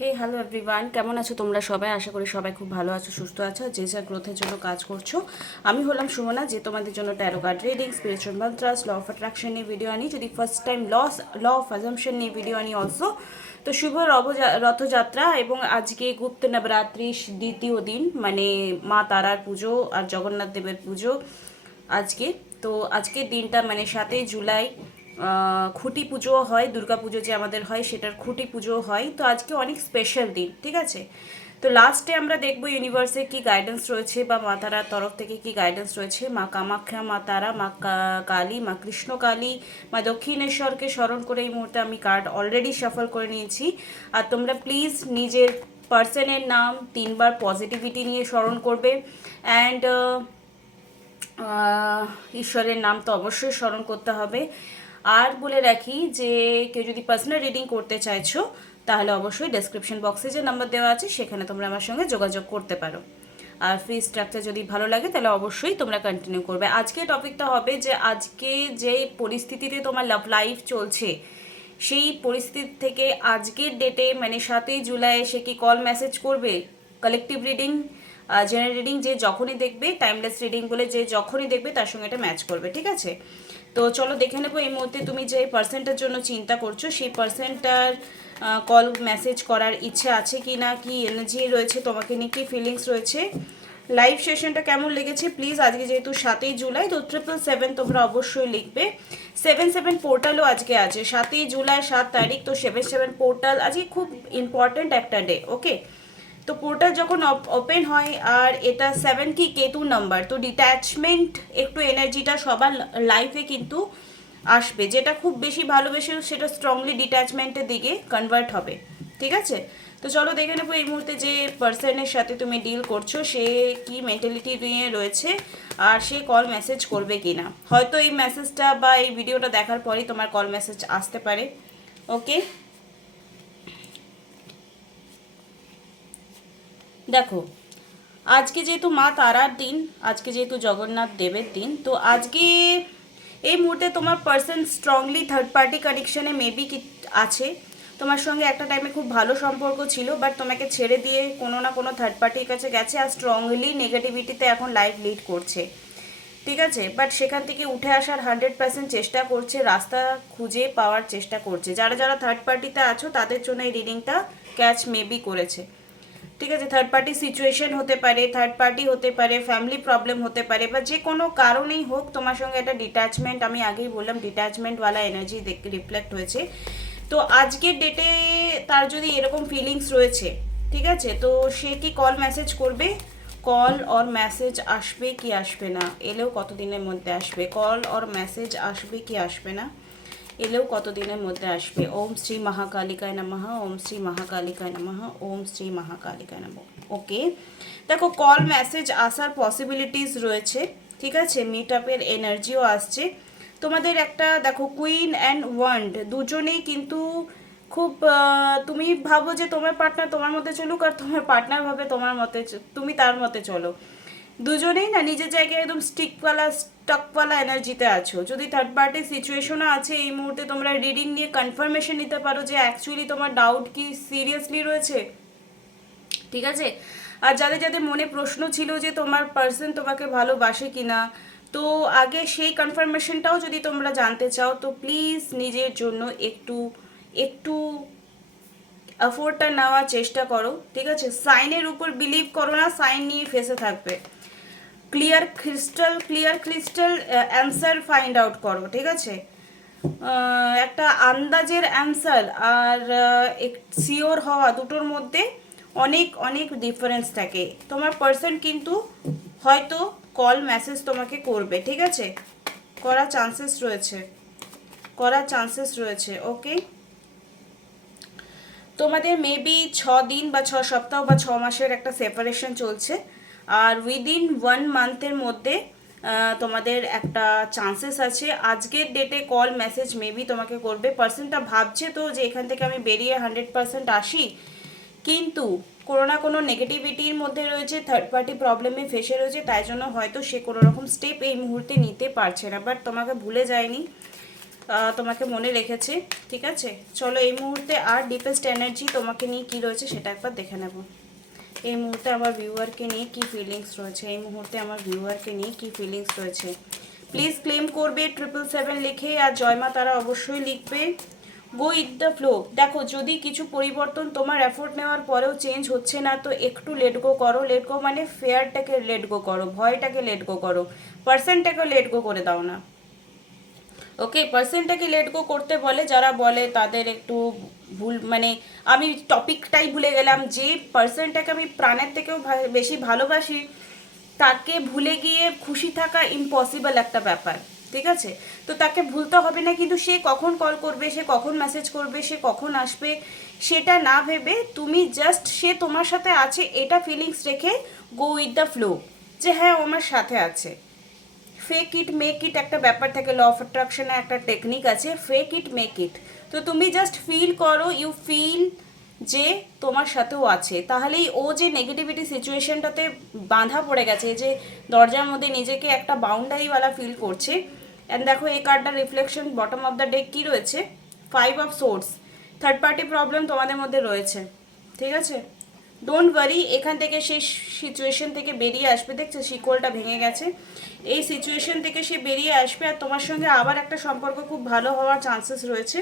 হে hello everyone, কেমন আছো তোমরা সবাই? আশা করি সবাই খুব ভালো আছো, সুস্থ আছো, যে যা গ্রোথের জন্য কাজ করছো। আমি হলাম সুমনা, যে তোমাদের জন্য tarot card reading, spiritual mantras, law of attraction নিয়ে ভিডিও আনি। যদি first time law of assumption নিয়ে ভিডিও আনি অলসো। তো শুভ রথযাত্রা এবং আজকে গুপ্ত নবরাত্রি দ্বিতীয় দিন, মানে মা তারার পুজো আর জগন্নাথ দেবের পুজো আজকে। তো আজকের দিনটা মানে 7 জুলাই খুঁটি পুজো হয়, দুর্গা পুজো যে আমাদের হয় সেটার খুঁটি পুজো হয়। তো আজকে অনেক স্পেশাল দিন, ঠিক আছে। তো লাস্টে আমরা দেখবো ইউনিভার্সে কি গাইডেন্স রয়েছে বা মা তারার তরফ থেকে কি গাইডেন্স রয়েছে। মা কামাখ্যা, মা তারা, মা কালী, মা কৃষ্ণ কালী, মা দক্ষিণেশ্বরকে স্মরণ করে এই মুহূর্তে আমি কার্ড অলরেডি শাফল করে নিয়েছি। আর তোমরা প্লিজ নিজের পার্সনের নাম 3বার পজিটিভিটি নিয়ে স্মরণ করবে। অ্যান্ড ঈশ্বরের নাম তো অবশ্যই স্মরণ করতে হবে। আর বলে রাখি যে কেউ যদি পার্সোনাল রিডিং করতে চাইছো তাহলে অবশ্যই ডেসক্রিপশন বক্সে যে নাম্বার দেওয়া আছে সেখানে তোমরা আমার সঙ্গে যোগাযোগ করতে পারো। আর ফ্রি স্ট্রাকচার যদি ভালো লাগে তাহলে অবশ্যই তোমরা কন্টিনিউ করবে। আজকে টপিকটা হবে যে আজকে যে পরিস্থিতিতে তোমার লাভ লাইফ চলছে সেই পরিস্থিতি থেকে আজকের ডেটে মানে 7 জুলাই সে কি কল মেসেজ করবে। কালেকটিভ রিডিং, জেনারেল রিডিং যে যখনই দেখবে, টাইমলেস রিডিং বলে যে যখনই দেখবে তার সঙ্গে এটা ম্যাচ করবে, ঠিক আছে। তো চলো দেখে নেবো এই মুহূর্তে তুমি যে পার্সনটার জন্য চিন্তা করছো সেই পার্সনটার কল মেসেজ করার ইচ্ছে আছে কি না, কি এনার্জি রয়েছে তোমাকে নিয়ে, কি ফিলিংস রয়েছে। লাইভ সেশনটা কেমন লেগেছে প্লিজ। আজকে যেহেতু 7 জুলাই, তো 777 তোমরা অবশ্যই লিখবে। 77 পোর্টালও আজকে আছে, 7 জুলাই 7 তারিখ। তো 77 পোর্টাল আজকে খুব ইম্পর্ট্যান্ট একটা ডে, ওকে। তো পোর্টাল যখন ওপেন হয় আর এটা 7 কি কেতু নাম্বার, তো ডিট্যাচমেন্ট একটু এনার্জিটা সবার লাইফে কিন্তু আসবে। যেটা খুব বেশি ভালোবেসে সেটা স্ট্রংলি ডিট্যাচমেন্টের দিকে কনভার্ট হবে, ঠিক আছে। তো চলো দেখে নেবো এই মুহূর্তে যে পার্সনের সাথে তুমি ডিল করছো সে কি মেন্টালিটি নিয়ে রয়েছে আর সে কল মেসেজ করবে কি না। হয়তো এই মেসেজটা বা এই ভিডিওটা দেখার পরেই তোমার কল মেসেজ আসতে পারে, ওকে। দেখো, আজকে যেহেতু মা তারার দিন, আজকে যেহেতু জগন্নাথ দেবের দিন, তো আজকে এই মুহূর্তে তোমার পার্সন স্ট্রংলি থার্ড পার্টি কানেকশানে মেবি কি আছে। তোমার সঙ্গে একটা টাইমে খুব ভালো সম্পর্ক ছিল, বাট তোমাকে ছেড়ে দিয়ে কোনো না কোনো থার্ড পার্টির কাছে গেছে আর স্ট্রংলি নেগেটিভিটিতে এখন লাইফ লিড করছে, ঠিক আছে। বাট সেখান থেকে উঠে আসার 100% চেষ্টা করছে, রাস্তা খুঁজে পাওয়ার চেষ্টা করছে। যারা যারা থার্ড পার্টিতে আছো তাদের জন্য এই রিডিংটা ক্যাচ মেবি করেছে, ঠিক আছে। থার্ড পার্টি সিচুয়েশন হতে পারে, থার্ড পার্টি হতে পারে, ফ্যামিলি প্রবলেম হতে পারে, বা যে কোনো কারণেই হোক তোমার সঙ্গে একটা ডিট্যাচমেন্ট, আমি আগেই বললাম ডিট্যাচমেন্টওয়ালা এনার্জি রিফ্লেক্ট হয়েছে। তো আজকের ডেটে তার যদি এরকম ফিলিংস রয়েছে, ঠিক আছে, তো সে কি কল মেসেজ করবে, কল অর মেসেজ আসবে কি আসবে না, এলেও কতদিনের মধ্যে আসবে, কল অর মেসেজ আসবে কি আসবে না, এলেও কতদিনের মধ্যে আসবে। ওম শ্রী মহাকালিকায় নমঃ, ওম শ্রী মহাকালিকায় নমঃ, ওম শ্রী মহাকালিকায় নমঃ। ওকে, দেখো কল মেসেজ আসার পসিবিলিটিস রয়েছে, ঠিক আছে। মিট আপের এনার্জিও আসছে তোমাদের। একটা দেখো কুইন অ্যান্ড ওয়ান্ড দুজনেই কিন্তু খুব তুমি ভাবো যে তোমার পার্টনার তোমার মতে চলুক আর তোমার পার্টনার ভাবে তোমার মতে, তুমি তার মতে চলো। দুজনেই না নিজের জায়গায় একদম স্টকওয়ালা এনার্জিতে আছো। যদি থার্ড পার্টি সিচুয়েশনও আছে এই মুহূর্তে, তোমরা রিডিং নিয়ে কনফার্মেশন নিতে পারো যে অ্যাকচুয়ালি তোমার ডাউট কি সিরিয়াসলি রয়েছে, ঠিক আছে। আর যাদের যাদের মনে প্রশ্ন ছিল যে তোমার পার্সন তোমাকে ভালোবাসে কিনা, তো আগে সেই কনফার্মেশনটাও যদি তোমরা জানতে চাও তো প্লিজ নিজের জন্য একটু একটু এফোর্টটা নেওয়ার চেষ্টা করো, ঠিক আছে। সাইনের উপর বিলিভ করো না, সাইন নিয়ে ফেসে থাকবে। Clear crystal answer find out করো, ঠিক আছে। একটা আন্দাজের অ্যান্সার আর শিওর হওয়া দুটোর মধ্যে অনেক অনেক ডিফারেন্স থাকে। তোমার পার্সন কিন্তু হয়তো কল মেসেজ তোমাকে করবে, ঠিক আছে, করার চান্সেস রয়েছে, ওকে। তোমাদের মেবি 6 দিন বা 6 সপ্তাহ বা 6 মাসের একটা সেপারেশন চলছে। আর উইদিন 1 মান্থের মধ্যে তোমাদের একটা চান্সেস আছে। আজকের ডেটে কল মেসেজ মেবি তোমাকে করবে। পার্সনটা ভাবছে তো যে এখান থেকে আমি বেরিয়ে 100% আসি, কিন্তু কোনো না কোনো নেগেটিভিটির মধ্যে রয়েছে, থার্ড পার্টি প্রবলেমে ফেসে রয়েছে, তাই জন্য হয়তো সে কোনো রকম স্টেপ এই মুহূর্তে নিতে পারছে না। বাট তোমাকে ভুলে যায়নি, তোমাকে মনে রেখেছে, ঠিক আছে। চলো এই মুহূর্তে আর ডিপেস্ট এনার্জি তোমাকে নিয়ে কী রয়েছে সেটা একবার দেখে নেব। এই মুহূর্তে আমার ভিউয়ারকে নিয়ে কী ফিলিংস রয়েছে, এই মুহূর্তে আমার ভিউয়ারকে নিয়ে কী ফিলিংস রয়েছে। প্লিজ ক্লেম করবে 777 লিখে, আর জয়মা তারা অবশ্যই লিখবে। Go with the flow. দেখো যদি কিছু পরিবর্তন তোমার এফোর্ট নেওয়ার পরেও চেঞ্জ হচ্ছে না, তো একটু লেট গো করো। লেট গো মানে ফেয়ারটাকে লেট গো করো, ভয়টাকে লেট গো করো, পার্সেন্টটাকে লেট গো করে দাও না। ওকে, পার্সেন্টটাকে লেট গো করতে বলে যারা বলে তাদের একটু ভুল, মানে আমি টপিকটাই ভুলে গেলাম। যে পার্সেন্টটাকে আমি প্রাণের থেকেও বেশি ভালোবাসি, তাকে ভুলে গিয়ে খুশি থাকা ইম্পসিবল একটা ব্যাপার, ঠিক আছে। তো তাকে ভুলতে হবে না, কিন্তু সে কখন কল করবে, সে কখন মেসেজ করবে, সে কখন আসবে, সেটা না ভেবে তুমি জাস্ট সে তোমার সাথে আছে এটা ফিলিংস রেখে গো উইথ দ্য ফ্লো, যে হ্যাঁ ও আমার সাথে আছে। ফেক ইট মেক ইট একটা ব্যাপার থাকে, ল অফ অ্যাট্রাকশনে একটা টেকনিক আছে, ফেক ইট মেক ইট। তো তুমি জাস্ট ফিল করো, ইউ ফিল যে তোমার সাথেও আছে, তাহলেই ও যে নেগেটিভিটি সিচুয়েশনটাতে বাঁধা পড়ে গেছে, যে দরজার মধ্যে নিজেকে একটা বাউন্ডারিওয়ালা ফিল করছে। অ্যান্ড দেখো এই কার্ডটার reflection bottom of the deck কী রয়েছে, 5 of swords. Third party problem তোমাদের মধ্যে রয়েছে, ঠিক আছে। ডোন্ট ওয়ারি, এখান থেকে সেই সিচুয়েশন থেকে বেরিয়ে আসবে। দেখছো শিকলটা ভেঙে গেছে, এই সিচুয়েশন থেকে সে বেরিয়ে আসবে, আর তোমার সঙ্গে আবার একটা সম্পর্ক খুব ভালো হওয়ার চান্সেস রয়েছে।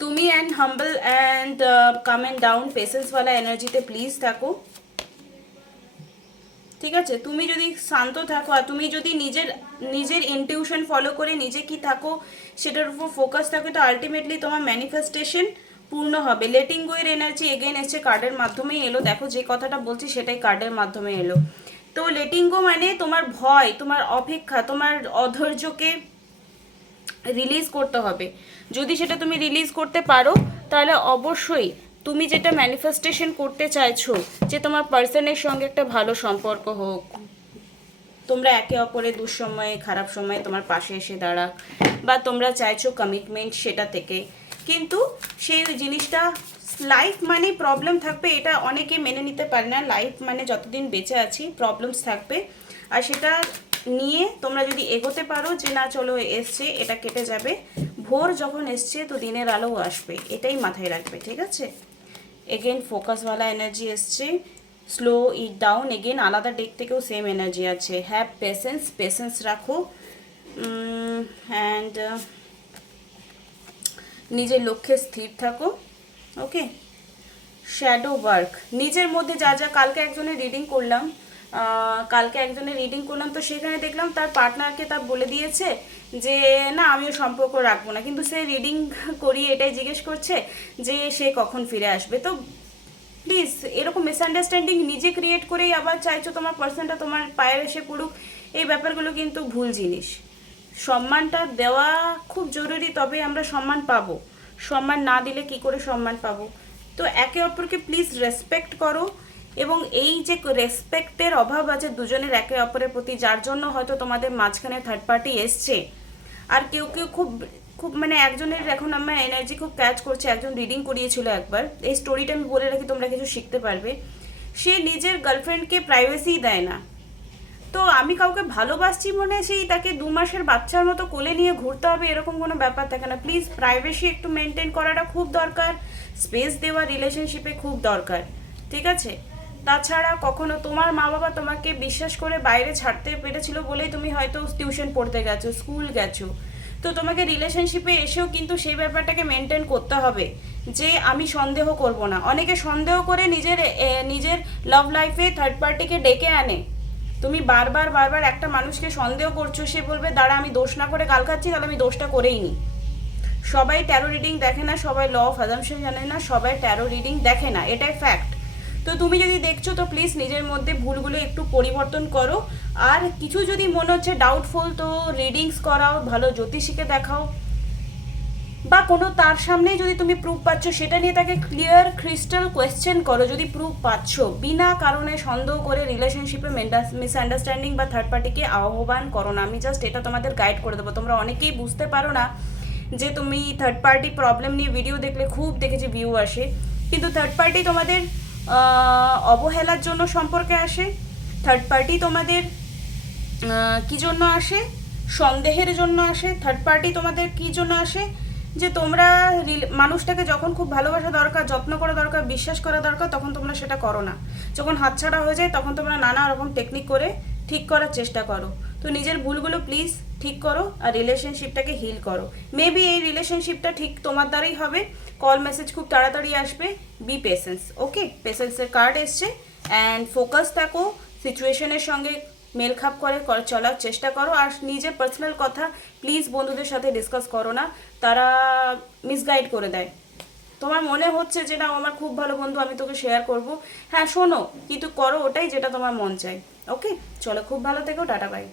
তুমি and humble and calm and down পেশেন্সওয়ালা এনার্জিতে প্লিজ থাকো, ঠিক আছে। তুমি যদি শান্ত থাকো আর তুমি যদি নিজের ইনটিউশন ফলো করে নিজে কি থাকো সেটার উপর ফোকাস থাকো, তো আলটিমেটলি তোমার ম্যানিফেস্টেশন পূর্ণ হবে। লেটিং গো এর এনার্জি এগেন এসছে, কার্ডের মাধ্যমেই এলো। দেখো যে কথাটা বলছি সেটাই কার্ডের মাধ্যমে এলো। তো লেটিং গো মানে তোমার ভয়, তোমার অপেক্ষা, তোমার অধৈর্যকে রিলিজ করতে হবে। যদি সেটা তুমি রিলিজ করতে পারো, তাহলে অবশ্যই তুমি যেটা ম্যানিফেস্টেশন করতে চাইছো, যে তোমার পার্সনের সঙ্গে একটা ভালো সম্পর্ক হোক, তোমরা একে অপরের দুঃসময়ে খারাপ সময়ে তোমার পাশে এসে দাঁড়াক, বা তোমরা চাইছো কমিটমেন্ট সেটা থেকে, কিন্তু সেই জিনিসটা, লাইফ মানে প্রবলেম থাকবে, এটা অনেকে মেনে নিতে পারে না। লাইফ মানে যতদিন বেঁচে আছি প্রবলেমস থাকবে, আর সেটা নিয়ে তোমরা যদি এগোতে পারো যে না চলো এসছে, এটা কেটে যাবে, ভোর যখন এসছে তো দিনের আলোও আসবে, এটাই মাথায় রাখবে, ঠিক আছে। এগেন ফোকাসওয়ালা এনার্জি এসছে, স্লো ইট ডাউন। এগেন আলাদা ডেক থেকেও সেম এনার্জি আছে, হ্যাভ পেশেন্স রাখো, অ্যান্ড নিজের লক্ষ্যে স্থির থাকো। ওকে, শ্যাডো ওয়ার্ক, নিজের মধ্যে যা যা, কালকে একজনের রিডিং করলাম, তো সেখানে দেখলাম তার পার্টনারকে তা বলে দিয়েছে যে না আমিও সম্পর্ক রাখবো না, কিন্তু সে রিডিং করিয়ে এটাই জিজ্ঞেস করছে যে সে কখন ফিরে আসবে। তো প্লিজ এরকম মিসআন্ডারস্ট্যান্ডিং নিজে ক্রিয়েট করেই আবার চাইছো তোমার পার্সনটা তোমার পায়ে এসে পড়ুক, এই ব্যাপারগুলো কিন্তু ভুল জিনিস। সম্মানটা দেওয়া খুব জরুরি, তবে আমরা সম্মান পাবো। সম্মান না দিলে কি করে সম্মান পাবো? তো একে অপরকে প্লিজ রেসপেক্ট করো, এবং এই যে রেসপেক্টের অভাব আছে দুজনের একে অপরের প্রতি, যার জন্য হয়তো তোমাদের মাঝখানে থার্ড পার্টি এসছে। আর কেউ কেউ খুব খুব মানে একজনের এখন আমার এনার্জি খুব ক্যাচ করছে, একজন রিডিং করিয়েছিল একবার, এই স্টোরিটা আমি বলে রাখি তোমরা কিছু শিখতে পারবে। সে নিজের গার্লফ্রেন্ডকে প্রাইভেসি দেয় না, তো আমি কাউকে ভালোবাসছি মনে সেই তাকে 2 মাসের বাচ্চার মতো কোলে নিয়ে ঘুরতে হবে এরকম কোনো ব্যাপার থাকে না। প্লিজ প্রাইভেসি একটু মেনটেন করাটা খুব দরকার, স্পেস দেওয়া রিলেশনশিপে খুব দরকার, ঠিক আছে। তাছাড়া কখনো তোমার মা বাবা তোমাকে বিশ্বাস করে বাইরে ছাড়তে পেরেছিল বলেই তুমি হয়তো টিউশন পড়তে গেছো, স্কুল গেছো, তো তোমাকে রিলেশনশিপে এসেও কিন্তু সেই ব্যাপারটাকে মেনটেন করতে হবে যে আমি সন্দেহ করব না। অনেকে সন্দেহ করে নিজের লাভ লাইফে থার্ড পার্টিকে ডেকে আনে। তুমি বারবার একটা মানুষকে সন্দেহ করছো, সে বলবে দাঁড়া আমি দোষ না করে কাল খাচ্ছি, তাহলে আমি দোষটা করেই নি। সবাই ট্যারো রিডিং দেখে না, সবাই ল অফ অ্যাজাম্পশন জানে না, সবাই ট্যারো রিডিং দেখে না, এটাই ফ্যাক্ট। তো তুমি যদি দেখছো তো প্লিজ নিজের মধ্যে ভুলগুলো একটু পরিবর্তন করো। আর কিছু যদি মনে হচ্ছে ডাউটফুল, তো রিডিংস করাও, ভালো জ্যোতিষীকে দেখাও, বা কোনো তার সামনেই যদি তুমি প্রুফ পাচ্ছ সেটা নিয়ে তাকে ক্লিয়ার ক্রিস্টাল কোয়েশ্চেন করো। যদি প্রুফ পাচ্ছ, বিনা কারণে সন্দেহ করে রিলেশনশিপে মিসআন্ডারস্ট্যান্ডিং বা থার্ড পার্টিকে আহ্বান করো না। আমি জাস্ট এটা তোমাদের গাইড করে দেবো। তোমরা অনেকেই বুঝতে পারো না যে তুমি থার্ড পার্টি প্রবলেম নিয়ে ভিডিও দেখলে খুব দেখেছি ভিউ আসে, কিন্তু থার্ড পার্টি তোমাদের অবহেলার জন্য সম্পর্কে আসে। থার্ড পার্টি তোমাদের কী জন্য আসে? সন্দেহের জন্য আসে। থার্ড পার্টি তোমাদের কী জন্য আসে, যে তোমরা মানুষটাকে যখন খুব ভালোবাসা দরকার, যত্ন করা দরকার, বিশ্বাস করা দরকার, তখন তোমরা সেটা করো না। যখন হাতছাড়া হয়ে যায় তখন তোমরা নানা রকম টেকনিক করে ঠিক করার চেষ্টা করো। তো নিজের ভুলগুলো প্লিজ ঠিক করো আর রিলেশনশিপটাকে হিল করো। মেবি এই রিলেশনশিপটা ঠিক তোমার দ্বারাই হবে। কল মেসেজ খুব তাড়াতাড়ি আসবে। Be patience. ওকে, পেশেন্সের কার্ড এসছে। অ্যান্ড ফোকাস থাকো, সিচুয়েশনের সঙ্গে মেল খাপ করে চলার চেষ্টা করো। আর নিজের পার্সোনাল কথা প্লিজ বন্ধুদের সাথে ডিসকাস করো না, তারা মিসগাইড করে দেয়। তোমার মনে হচ্ছে যে না আমার খুব ভালো বন্ধু, আমি তোকে শেয়ার করব, হ্যাঁ শোনো, কিন্তু করো ওটাই যেটা তোমার মন চায়। ওকে, চলো, খুব ভালো থেকো, টাটা বাই।